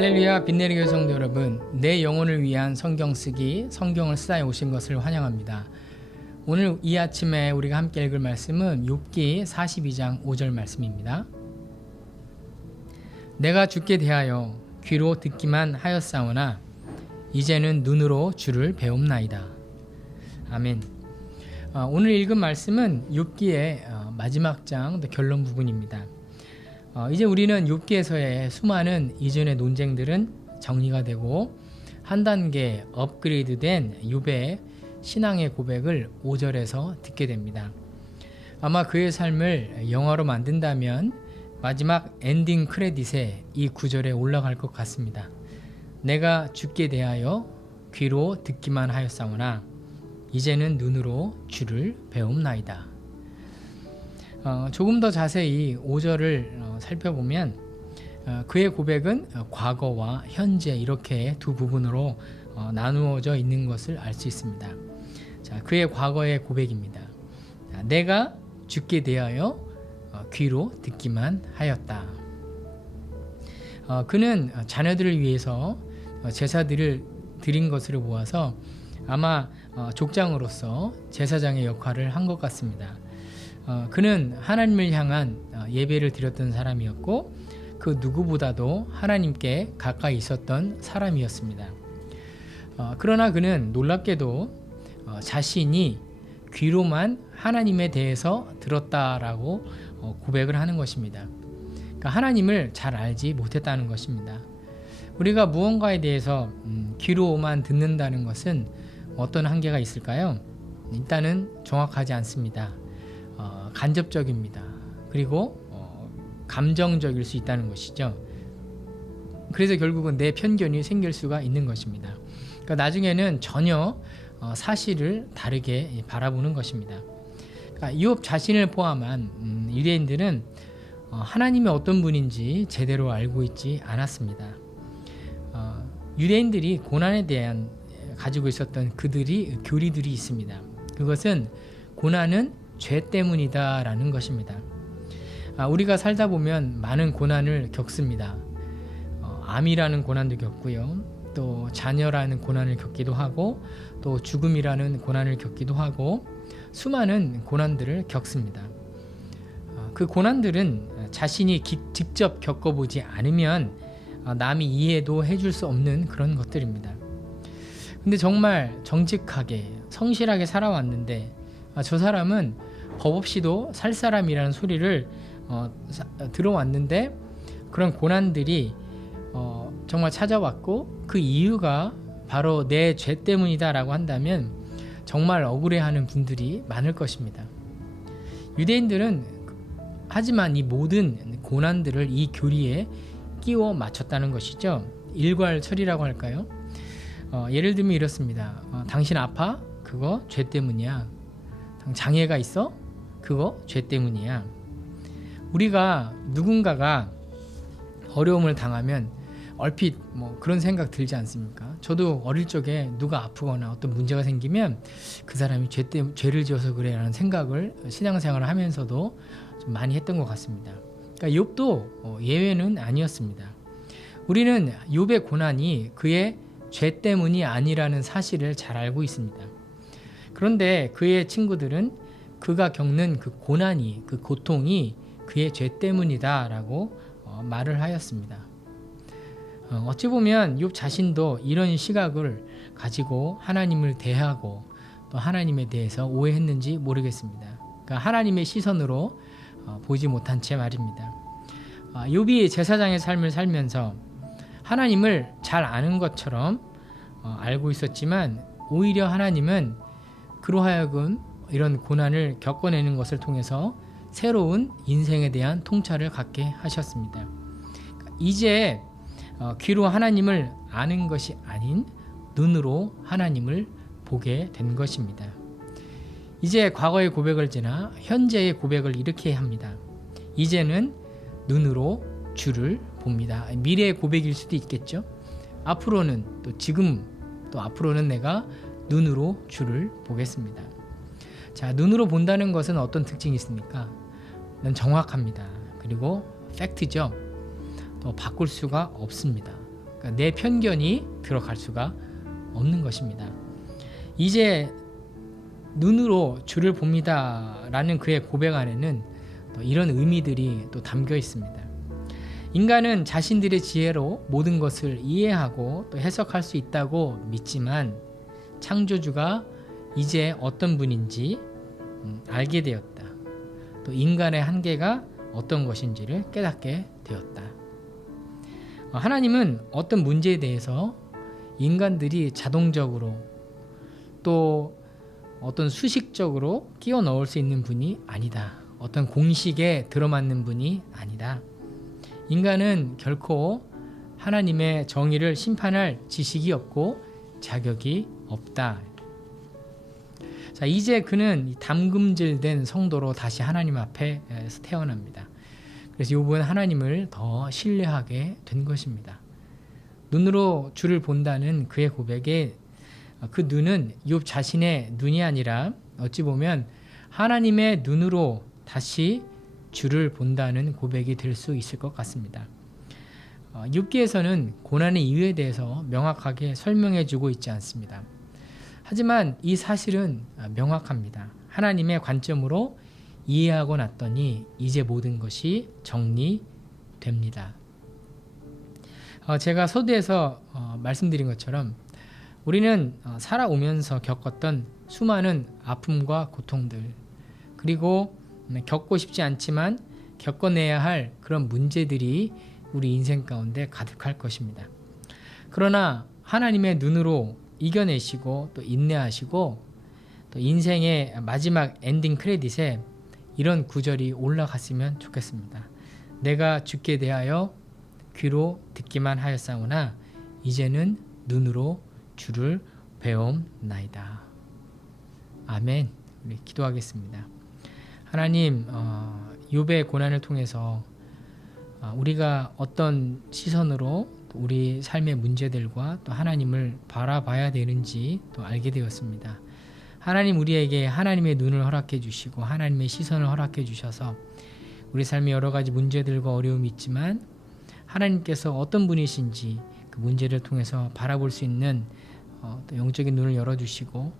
할렐루야. 빛내리교회 성도 여러분, 내 영혼을 위한 성경 쓰기, 성경을 쓰다에 오신 것을 환영합니다. 오늘 이 아침에 우리가 함께 읽을 말씀은 욥기 42장 5절 말씀입니다. 내가 주께 대하여 귀로 듣기만 하였사오나 이제는 눈으로 주를 배움나이다. 아멘. 오늘 읽은 말씀은 욥기의 마지막 장 결론 부분입니다. 이제 우리는 욥기에서의 수많은 이전의 논쟁들은 정리가 되고 한 단계 업그레이드된 욥의 신앙의 고백을 5절에서 듣게 됩니다. 아마 그의 삶을 영화로 만든다면 마지막 엔딩 크레딧에 이 구절에 올라갈 것 같습니다. 내가 주께 대하여 귀로 듣기만 하였사오나 이제는 눈으로 주를 배움나이다. 조금 더 자세히 5절을 살펴보면 그의 고백은 과거와 현재 이렇게 두 부분으로 나누어져 있는 것을 알 수 있습니다. 자, 그의 과거의 고백입니다. 내가 주께 대하여 귀로 듣기만 하였다. 그는 자녀들을 위해서 제사들을 드린 것을 보아서 아마 족장으로서 제사장의 역할을 한 것 같습니다. 그는 하나님을 향한 예배를 드렸던 사람이었고 그 누구보다도 하나님께 가까이 있었던 사람이었습니다. 그러나 그는 놀랍게도 자신이 귀로만 하나님에 대해서 들었다라고 고백을 하는 것입니다. 그러니까 하나님을 잘 알지 못했다는 것입니다. 우리가 무언가에 대해서 귀로만 듣는다는 것은 어떤 한계가 있을까요? 일단은 정확하지 않습니다. 간접적입니다. 그리고 감정적일 수 있다는 것이죠. 그래서 결국은 내 편견이 생길 수가 있는 것입니다. 그러니까 나중에는 전혀 사실을 다르게 바라보는 것입니다. 그러니까 욥 자신을 포함한 유대인들은 하나님이 어떤 분인지 제대로 알고 있지 않았습니다. 유대인들이 고난에 대한 가지고 있었던 그들이 교리들이 있습니다. 그것은 고난은 죄 때문이다 라는 것입니다. 우리가 살다 보면 많은 고난을 겪습니다. 암이라는 고난도 겪고요, 또 자녀라는 고난을 겪기도 하고, 또 죽음이라는 고난을 겪기도 하고, 수많은 고난들을 겪습니다. 그 고난들은 자신이 직접 겪어보지 않으면 남이 이해도 해줄 수 없는 그런 것들입니다. 근데 정말 정직하게 성실하게 살아왔는데 저 사람은 법 없이도 살 사람이라는 소리를 들어왔는데 그런 고난들이 정말 찾아왔고 그 이유가 바로 내 죄 때문이다 라고 한다면 정말 억울해하는 분들이 많을 것입니다. 유대인들은 하지만 이 모든 고난들을 이 교리에 끼워 맞췄다는 것이죠. 일괄처리라고 할까요? 예를 들면 이렇습니다. 당신 아파? 그거 죄 때문이야. 장애가 있어? 그거 죄 때문이야. 우리가 누군가가 어려움을 당하면 얼핏 그런 생각 들지 않습니까? 저도 어릴 적에 누가 아프거나 어떤 문제가 생기면 그 사람이 죄를 지어서 그래 라는 생각을 신앙생활을 하면서도 좀 많이 했던 것 같습니다. 그러니까 욥도 예외는 아니었습니다. 우리는 욥의 고난이 그의 죄 때문이 아니라는 사실을 잘 알고 있습니다. 그런데 그의 친구들은 그가 겪는 그 고난이, 그 고통이 그의 죄 때문이다 라고 말을 하였습니다. 어찌 보면 욥 자신도 이런 시각을 가지고 하나님을 대하고 또 하나님에 대해서 오해했는지 모르겠습니다. 그러니까 하나님의 시선으로 보지 못한 채 말입니다. 욥이 제사장의 삶을 살면서 하나님을 잘 아는 것처럼 알고 있었지만 오히려 하나님은 그로 하여금 이런 고난을 겪어내는 것을 통해서 새로운 인생에 대한 통찰을 갖게 하셨습니다. 이제 귀로 하나님을 아는 것이 아닌 눈으로 하나님을 보게 된 것입니다. 이제 과거의 고백을 지나 현재의 고백을 이렇게 합니다. 이제는 눈으로 주를 봅니다. 미래의 고백일 수도 있겠죠. 앞으로는 또 지금 또 앞으로는 내가 눈으로 주를 보겠습니다. 자, 눈으로 본다는 것은 어떤 특징이 있습니까? 난 정확합니다. 그리고 팩트죠. 또 바꿀 수가 없습니다. 그러니까 내 편견이 들어갈 수가 없는 것입니다. 이제 눈으로 주를 봅니다 라는 그의 고백 안에는 또 이런 의미들이 또 담겨 있습니다. 인간은 자신들의 지혜로 모든 것을 이해하고 또 해석할 수 있다고 믿지만 창조주가 이제 어떤 분인지 알게 되었다. 또 인간의 한계가 어떤 것인지를 깨닫게 되었다. 하나님은 어떤 문제에 대해서 인간들이 자동적으로 또 어떤 수식적으로 끼워 넣을 수 있는 분이 아니다. 어떤 공식에 들어맞는 분이 아니다. 인간은 결코 하나님의 정의를 심판할 지식이 없고 자격이 없다. 자, 이제 그는 담금질된 성도로 다시 하나님 앞에서 태어납니다. 그래서 이번 하나님을 더 신뢰하게 된 것입니다. 눈으로 주를 본다는 그의 고백에 그 눈은 욥 자신의 눈이 아니라 어찌 보면 하나님의 눈으로 다시 주를 본다는 고백이 될 수 있을 것 같습니다. 욥기에서는 고난의 이유에 대해서 명확하게 설명해 주고 있지 않습니다. 하지만 이 사실은 명확합니다. 하나님의 관점으로 이해하고 났더니 이제 모든 것이 정리됩니다. 제가 서두에서 말씀드린 것처럼 우리는 살아오면서 겪었던 수많은 아픔과 고통들, 그리고 겪고 싶지 않지만 겪어내야 할 그런 문제들이 우리 인생 가운데 가득할 것입니다. 그러나 하나님의 눈으로 이겨내시고 또 인내하시고 또 인생의 마지막 엔딩 크레딧에 이런 구절이 올라갔으면 좋겠습니다. 내가 주께 대하여 귀로 듣기만 하였사오나 이제는 눈으로 주를 배움나이다. 아멘. 우리 기도하겠습니다. 하나님, 욥의 고난을 통해서 우리가 어떤 시선으로 우리 삶의 문제들과 또 하나님을 바라봐야 되는지 또 알게 되었습니다. 하나님, 우리에게 하나님의 눈을 허락해 주시고 하나님의 시선을 허락해 주셔서 우리 삶의 여러 가지 문제들과 어려움이 있지만 하나님께서 어떤 분이신지 그 문제를 통해서 바라볼 수 있는 또 영적인 눈을 열어주시고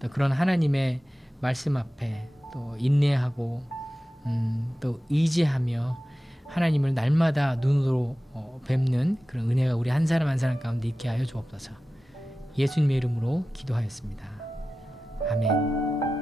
또 그런 하나님의 말씀 앞에 또 인내하고 또 의지하며 하나님을 날마다 눈으로 뵙는 그런 은혜가 우리 한 사람 한 사람 가운데 있게 하여 주옵소서. 예수님의 이름으로 기도하였습니다. 아멘.